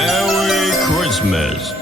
Merry Christmas.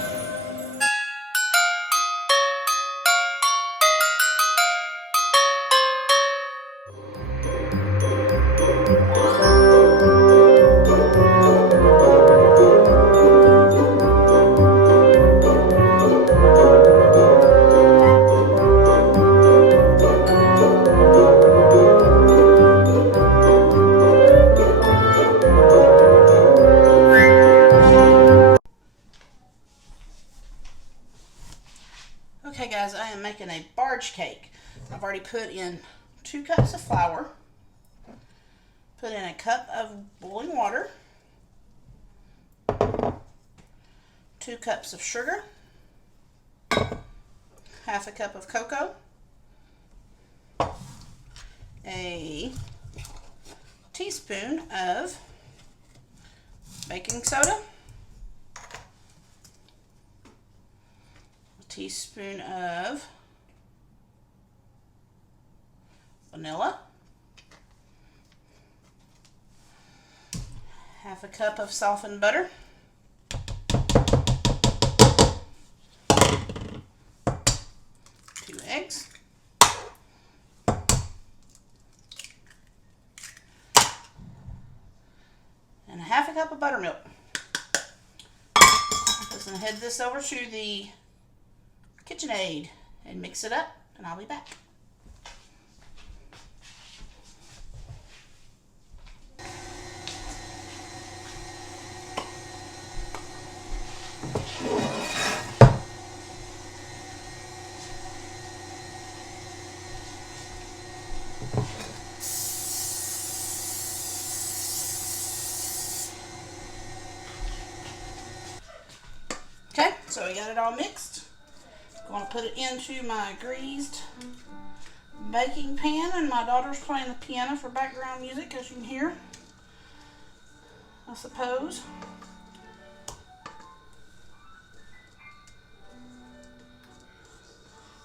Okay guys, I am making a barge cake. I've already put in 2 cups of flour, put in a cup of boiling water, 2 cups of sugar, half a cup of cocoa, a teaspoon of baking soda, teaspoon of vanilla, half a cup of softened butter, 2 eggs, and a half a cup of buttermilk. I'm just going to head this over to the KitchenAid and mix it up, and I'll be back. Okay, so we got it all mixed. I'm going to put it into my greased baking pan, and my daughter's playing the piano for background music, as you can hear, I suppose.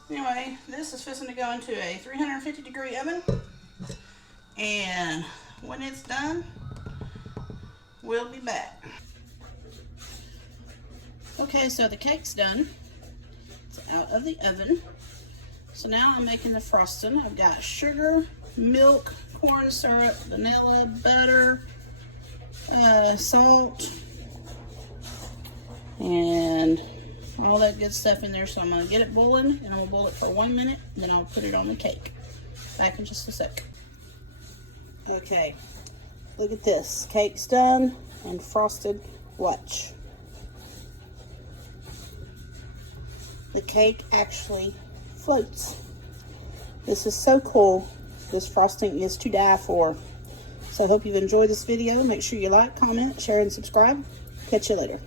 Anyway, this is fixing to go into a 350-degree oven, and when it's done, we'll be back. Okay, so the cake's done. It's out of the oven. So now I'm making the frosting. I've got sugar, milk, corn syrup, vanilla, butter, salt, and all that good stuff in there. So I'm going to get it boiling, and I'm going to boil it for 1 minute, and then I'll put it on the cake. Back in just a sec. Okay, look at this. Cake's done and frosted. Watch. The cake actually floats. This is so cool. This frosting is to die for. So I hope you've enjoyed this video. Make sure you like, comment, share, and subscribe. Catch you later.